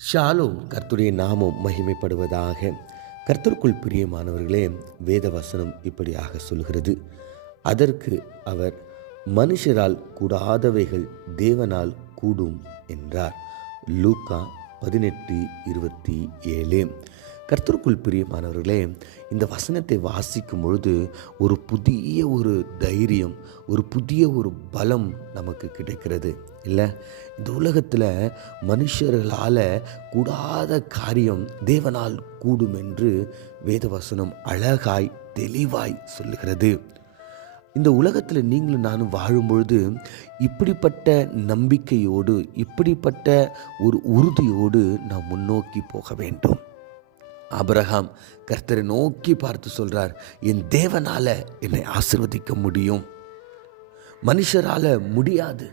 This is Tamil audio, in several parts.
ஷாலும் கர்த்துடைய நாமம் மகிமைப்படுவதாக கர்த்தருக்குள் பிரியமானவர்களே வேத வசனம் இப்படியாக சொல்கிறது. அதற்கு அவர் மனுஷரால் கூடாதவைகள் தேவனால் கூடும் என்றார். லூக்கா பதினெட்டு இருபத்தி ஏழு. கர்த்தருக்குள் பிரியமானவர்களே இந்த வசனத்தை வாசிக்கும் பொழுது ஒரு புதிய ஒரு தைரியம் ஒரு புதிய ஒரு பலம் நமக்கு கிடைக்கிறது. இல்லை? இந்த உலகத்தில் மனுஷர்களால் கூடாத காரியம் தேவனால் கூடும் என்று வேதவசனம் அழகாய் தெளிவாய் சொல்லுகிறது. இந்த உலகத்தில் நீங்களும் நானும் வாழும்பொழுது இப்படிப்பட்ட நம்பிக்கையோடு இப்படிப்பட்ட ஒரு உறுதியோடு நாம் முன்னோக்கி போக வேண்டும். ஆபிரகாம் கர்த்தரை நோக்கி பார்த்து சொல்கிறார் என் தேவனால் என்னை ஆசிர்வதிக்க முடியும். மனுஷரால் முடியாது.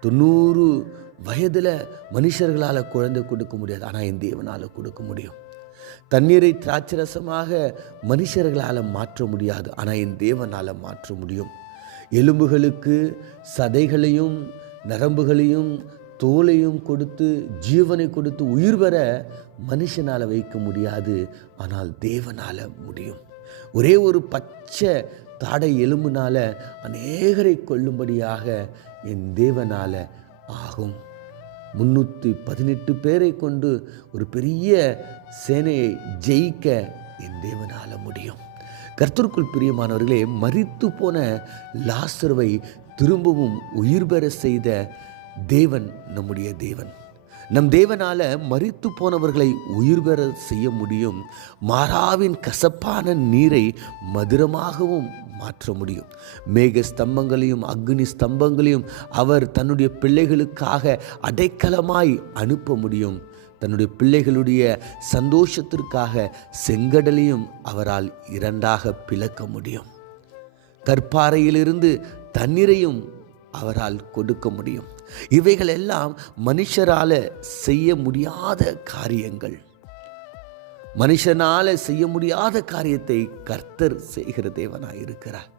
தொண்ணூறு வயதில் மனுஷர்களால் குழந்தை கொடுக்க முடியாது ஆனால் என் தேவனால் கொடுக்க முடியும். தண்ணீரை திராட்சரசமாக மனுஷர்களால் மாற்ற முடியாது ஆனால் என் தேவனால் மாற்ற முடியும். எலும்புகளுக்கு சதைகளையும் நரம்புகளையும் தோலையும் கொடுத்து ஜீவனை கொடுத்து உயிர் பெற மனுஷனால் வைக்க முடியாது. ஆனால் தேவனால் முடியும். ஒரே ஒரு பச்சை தாடை எலும்புனால அநேகரை கொள்ளும்படியாக என் தேவனால் ஆகும். முன்னூற்றி பதினெட்டு பேரை கொண்டு ஒரு பெரிய சேனையை ஜெயிக்க என் தேவனால் முடியும். கர்த்தருக்குள் பிரியமானவர்களே மறித்து போன லாசர்வை திரும்பவும் உயிர் பெற செய்த தேவன் நம்முடைய தேவன். நம் தேவனால் மறித்து போனவர்களை உயிர் பெற செய்ய முடியும். மாறாவின் கசப்பான நீரை மதுரமாகவும் மாற்ற முடியும். மேக ஸ்தம்பங்களையும் அக்னி ஸ்தம்பங்களையும் அவர் தன்னுடைய பிள்ளைகளுக்காக அடைக்கலமாய் அனுப்ப முடியும். தன்னுடைய பிள்ளைகளுடைய சந்தோஷத்திற்காக செங்கடலையும் அவரால் இரண்டாக பிளக்க முடியும். கற்பாறையிலிருந்து தண்ணீரையும் அவரால் கொடுக்க முடியும். இவைகள் எல்லாம் மனுஷரால் செய்ய முடியாத காரியங்கள். மனுஷனால செய்ய முடியாத காரியத்தை கர்த்தர் செய்கிற தேவனாக இருக்கிறார்.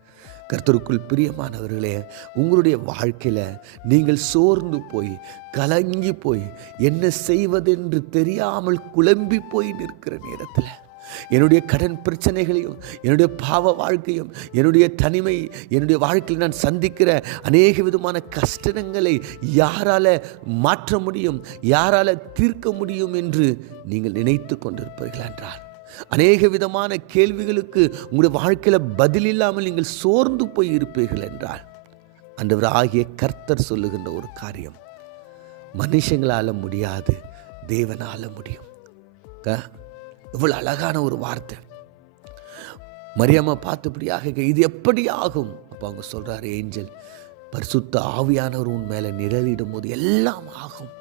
கர்த்தருக்குள் பிரியமானவர்களே உங்களுடைய வாழ்க்கையில் நீங்கள் சோர்ந்து போய் கலங்கி போய் என்ன செய்வதென்று தெரியாமல் குழம்பி போய் நிற்கிற நேரத்தில் என்னுடைய கடன் பிரச்சனைகளையும் என்னுடைய பாவ வாழ்க்கையும் என்னுடைய தனிமை என்னுடைய வாழ்க்கையில் நான் சந்திக்கிற அநேக விதமான கஷ்டங்களை யாரால மாற்ற முடியும் யாரால தீர்க்க முடியும் என்று நீங்கள் நினைத்து கொண்டிருப்பீர்கள் என்றால் அநேக விதமான கேள்விகளுக்கு உங்களுடைய வாழ்க்கையில் பதில் இல்லாமல் நீங்கள் சோர்ந்து போய் இருப்பீர்கள் என்றால் அந்தவர் ஆகிய கர்த்தர் சொல்லுகின்ற ஒரு காரியம் மனுஷங்களால் முடியாது தேவனால் முடியும். க இவ்வளோ அழகான ஒரு வார்த்தை. மரியாமா பார்த்தபடியாக இது எப்படி ஆகும்? அப்போ அவங்க சொல்கிறாரு ஏஞ்சல் பரிசுத்த ஆவியானவர் உன் மேலே நிழலிடும் போது எல்லாம் ஆகும்.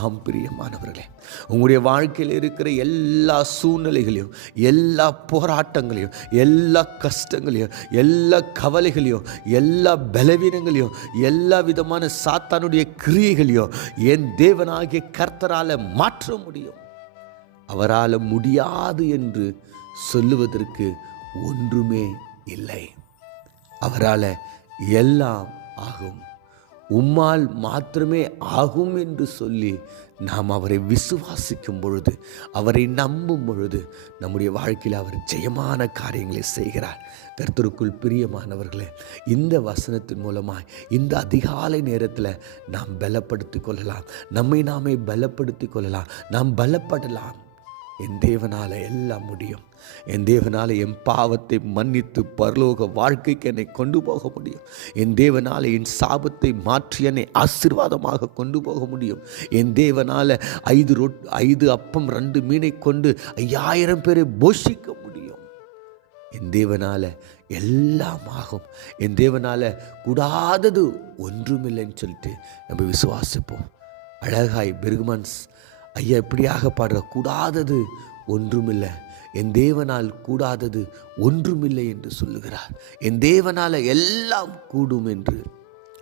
ஆம் பிரியமானவர்களே உங்களுடைய வாழ்க்கையில் இருக்கிற எல்லா சூழ்நிலைகளையும் எல்லா போராட்டங்களையும் எல்லா கஷ்டங்களையும் எல்லா கவலைகளையும் எல்லா பலவீனங்களையும் எல்லா விதமான சாத்தானுடைய கிரியைகளையும் என் தேவனாகிய கர்த்தரால் மாற்ற முடியும். அவரால் முடியாது என்று சொல்லுவதற்கு ஒன்றுமே இல்லை. அவரால் எல்லாம் ஆகும். உம்மால் மாத்திரமே ஆகும் என்று சொல்லி நாம் அவரை விசுவாசிக்கும் பொழுது அவரை நம்பும் பொழுது நம்முடைய வாழ்க்கையில் அவர் ஜெயமான காரியங்களை செய்கிறார். கர்த்தருக்குள் பிரியமானவர்களே இந்த வசனத்தின் மூலமாய் இந்த அதிகாலை நேரத்தில் நாம் பலப்படுத்தி கொள்ளலாம். நம்மை நாமே பலப்படுத்தி கொள்ளலாம். நாம் பலப்படலாம். என் தேவனால் எல்லாம் முடியும். என் தேவனால் என் பாவத்தை மன்னித்து பரலோக வாழ்க்கைக்கு என்னை கொண்டு போக முடியும். என் தேவனால் என் சாபத்தை மாற்றி என்னை ஆசீர்வாதமாக கொண்டு போக முடியும். என் தேவனால் ஐந்து ரொட் ஐந்து அப்பம் ரெண்டு மீனை கொண்டு ஐயாயிரம் பேரை போஷிக்க முடியும். என் தேவனால் எல்லாம் ஆகும். என் தேவனால் கூடாதது ஒன்றுமில்லைன்னு சொல்லிட்டு நம்ம விசுவாசிப்போம். அழகாய் பெருகுமன்ஸ் ஐயா இப்படியாக பாடுற கூடாதது ஒன்றுமில்லை. என் தேவனால் கூடாதது ஒன்றுமில்லை என்று சொல்லுகிறார். என் தேவனால் எல்லாம் கூடும் என்று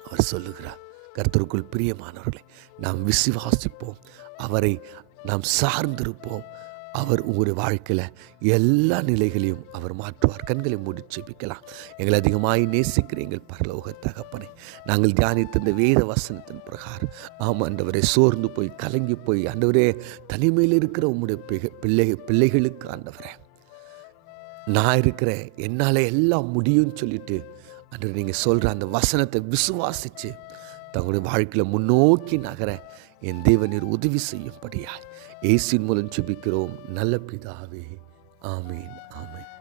அவர் சொல்லுகிறார். கர்த்தருக்குள் பிரியமானவர்களை நாம் விசுவாசிப்போம். அவரை நாம் சார்ந்திருப்போம். அவர் உங்களுடைய வாழ்க்கையில் எல்லா நிலைகளையும் அவர் மாற்றுவார். கண்களை மூடி ஜெபிக்கலாம். எங்களை அதிகமாய் நேசிக்கிற எங்கள் பரலோக தகப்பனை நாங்கள் தியானித்த வேத வசனத்தின் பிரகாரம் ஆமாம் ஆண்டவரே சோர்ந்து போய் கலங்கி போய் ஆண்டவரே தனிமையில் இருக்கிற உங்களுடைய பிக- பிள்ளை பிள்ளைகளுக்கு ஆண்டவரே நான் இருக்கிறேன் என்னால் எல்லாம் முடியும்னு சொல்லிட்டு அன்று நீங்கள் சொல்கிற அந்த வசனத்தை விசுவாசித்து தங்களுடைய வாழ்க்கையில் முன்னோக்கி நகர என் தேவனீர் உதவி செய்யும்படியாய். ஏசின் மூலம் செபிக்கிறோம் நல்ல பிதாவே. ஆமீன் ஆமீன்.